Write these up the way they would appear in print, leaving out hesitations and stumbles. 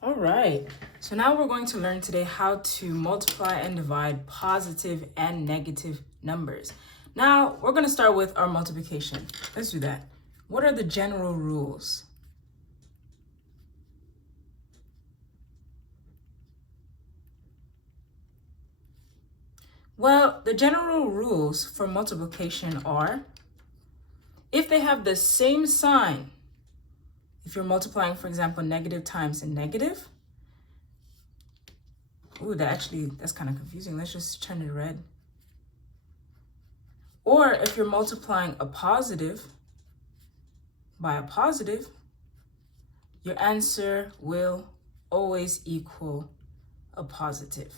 All right, so now we're going to learn today how to multiply and divide positive and negative numbers. Now, we're going to start with our multiplication. Let's do that. What are the general rules? Well, the general rules for multiplication are, if they have the same sign, if you're multiplying, for example, negative times a negative. Ooh, that's kind of confusing. Let's just turn it red. Or if you're multiplying a positive by a positive, your answer will always equal a positive.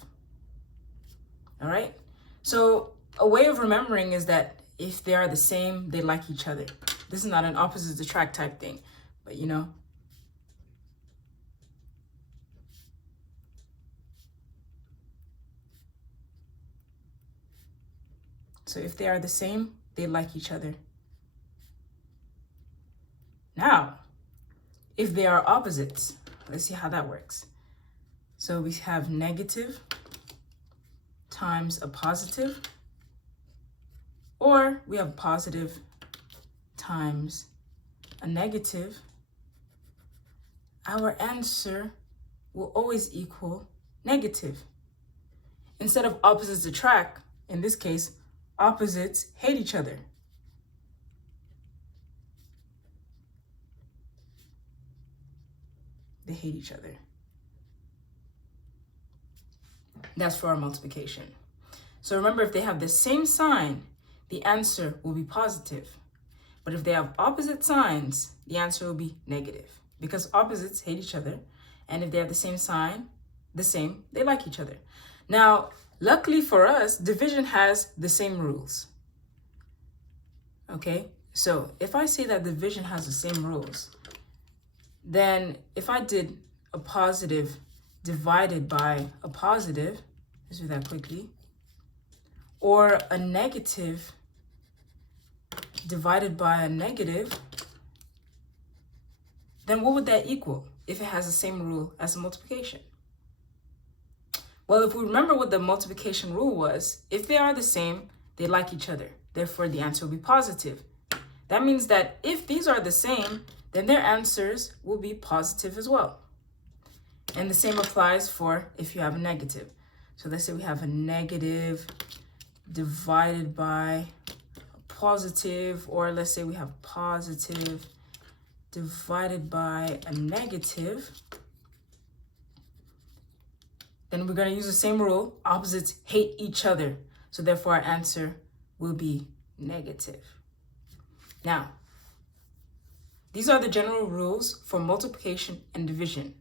All right? So a way of remembering is that if they are the same, they like each other. This is not an opposites attract type thing, but you know. So if they are the same, they like each other. Now, if they are opposites, let's see how that works. So we have negative times a positive, or we have positive times a negative. Our answer will always equal negative. Instead of opposites attract, in this case, opposites hate each other. They hate each other. That's for our multiplication. So remember, if they have the same sign, the answer will be positive. But if they have opposite signs, the answer will be negative, because opposites hate each other. And if they have the same sign, they like each other. Now, luckily for us, division has the same rules. Okay, so if I say that division has the same rules, then if I did a positive divided by a positive, let's do that quickly, or a negative divided by a negative, then what would that equal if it has the same rule as the multiplication? Well, if we remember what the multiplication rule was, if they are the same, they like each other. Therefore, the answer will be positive. That means that if these are the same, then their answers will be positive as well. And the same applies for if you have a negative. So let's say we have a negative divided by a positive, or let's say we have positive divided by a negative. Then we're going to use the same rule. Opposites hate each other. So therefore, our answer will be negative. Now, these are the general rules for multiplication and division.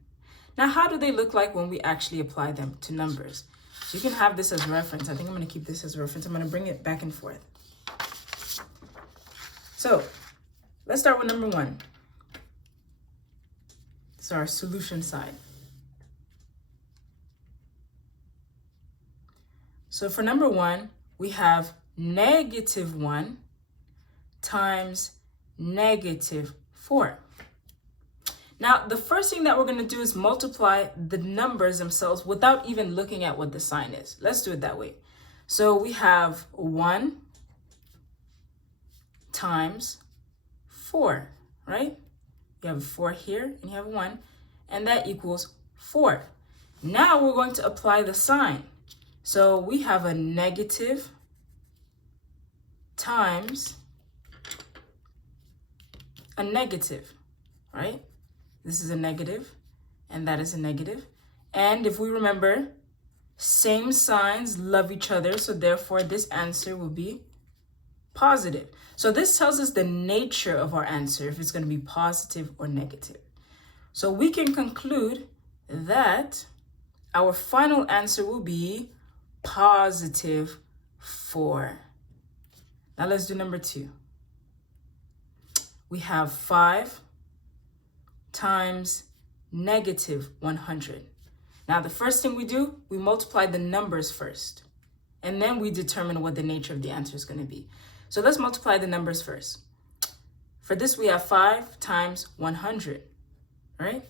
Now, how do they look like when we actually apply them to numbers? So you can have this as reference. I think I'm going to keep this as a reference. I'm going to bring it back and forth. So let's start with number 1. This is our solution side. So for number 1, we have negative 1 times negative 4. Now, the first thing that we're going to do is multiply the numbers themselves without even looking at what the sign is. Let's do it that way. So we have 1 times 4, right? You have a 4 here and you have 1, and that equals 4. Now we're going to apply the sign. So we have a negative times a negative, right? This is a negative, and that is a negative. And if we remember, same signs love each other, so therefore this answer will be positive. So this tells us the nature of our answer, if it's going to be positive or negative. So we can conclude that our final answer will be positive 4. Now let's do number 2. We have 5 times negative 100. Now the first thing we do, we multiply the numbers first, and then we determine what the nature of the answer is going to be. So let's multiply the numbers first. For this, we have 5 times 100, right?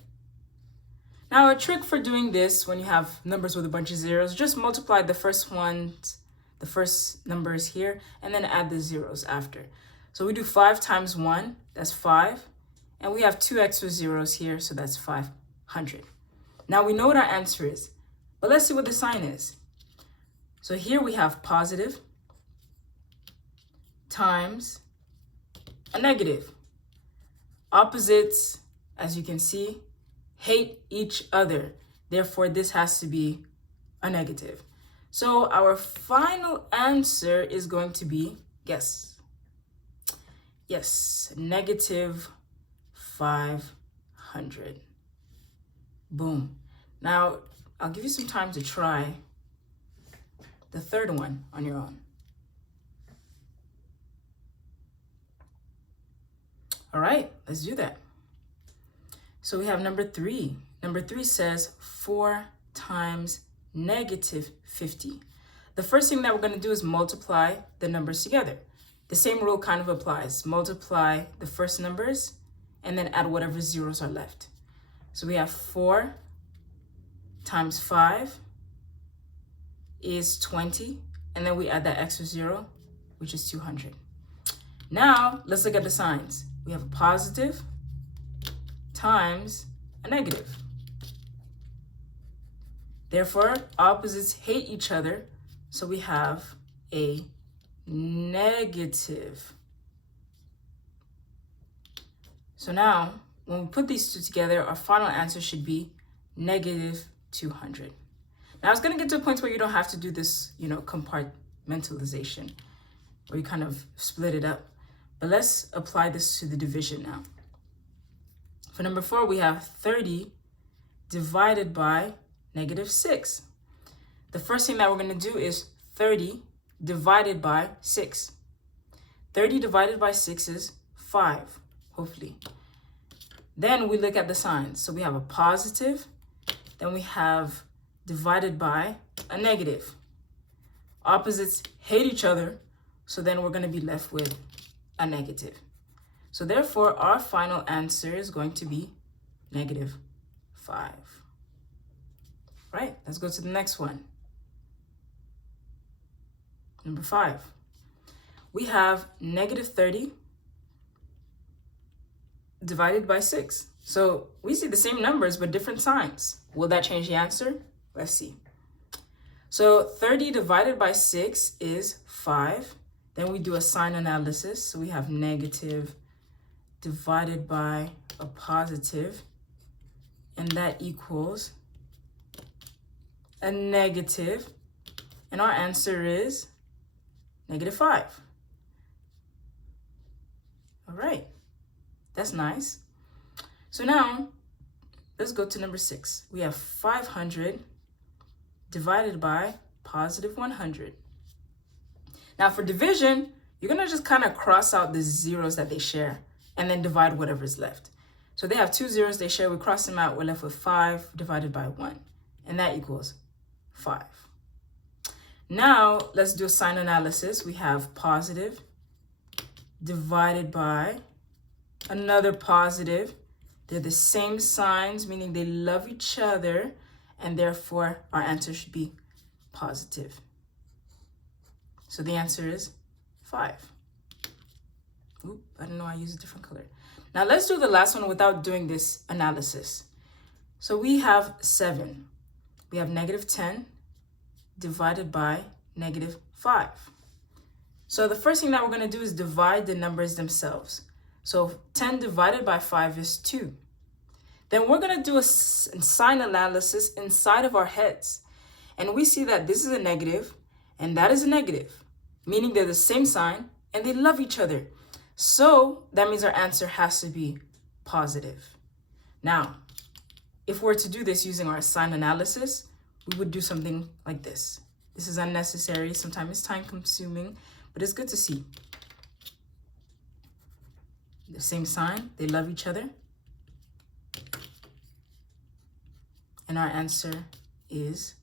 Now, a trick for doing this when you have numbers with a bunch of zeros, just multiply the first numbers here, and then add the zeros after. So we do 5 times 1, that's 5. And we have 2 extra zeros here, so that's 500. Now we know what our answer is, but let's see what the sign is. So here we have positive times a negative. Opposites, as you can see, hate each other. Therefore, this has to be a negative. So our final answer is going to be, guess. Yes, negative 500. Boom. Now, I'll give you some time to try the third one on your own. All right, let's do that. So we have number 3. Number 3 says 4 times negative 50. The first thing that we're going to do is multiply the numbers together. The same rule kind of applies. Multiply the first numbers and then add whatever zeros are left. So we have 4 times 5 is 20. And then we add that extra 0, which is 200. Now, let's look at the signs. We have a positive times a negative. Therefore, opposites hate each other, so we have a negative. So now, when we put these two together, our final answer should be negative 200. Now, it's going to get to a point where you don't have to do this, compartmentalization, where you kind of split it up. But let's apply this to the division now. For number 4, we have 30 divided by negative 6. The first thing that we're going to do is 30 divided by 6. 30 divided by 6 is 5, hopefully. Then we look at the signs. So we have a positive, then we have divided by a negative. Opposites hate each other, so then we're going to be left with a negative. So therefore, our final answer is going to be negative 5. Right, let's go to the next one. Number 5. We have negative 30 divided by 6. So we see the same numbers, but different signs. Will that change the answer? Let's see. So 30 divided by 6 is 5. Then we do a sign analysis. So we have negative divided by a positive, and that equals a negative. And our answer is negative 5. All right, that's nice. So now let's go to number 6. We have 500 divided by positive 100. Now for division, you're gonna just kind of cross out the zeros that they share and then divide whatever is left. So they have 2 zeros they share, we cross them out, we're left with 5 divided by 1, and that equals 5. Now let's do a sign analysis. We have positive divided by another positive. They're the same signs, meaning they love each other, and therefore our answer should be positive. So the answer is 5. Oop, I don't know, I used a different color. Now let's do the last one without doing this analysis. So we have 7. We have negative 10 divided by negative 5. So the first thing that we're going to do is divide the numbers themselves. So 10 divided by 5 is 2. Then we're going to do a sign analysis inside of our heads. And we see that this is a negative and that is a negative, meaning they're the same sign and they love each other. So that means our answer has to be positive. Now, if we're to do this using our sign analysis, we would do something like this. This is unnecessary. Sometimes it's time consuming, but it's good to see. The same sign, they love each other. And our answer is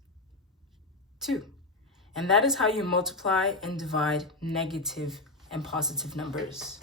2. And that is how you multiply and divide negative and positive numbers.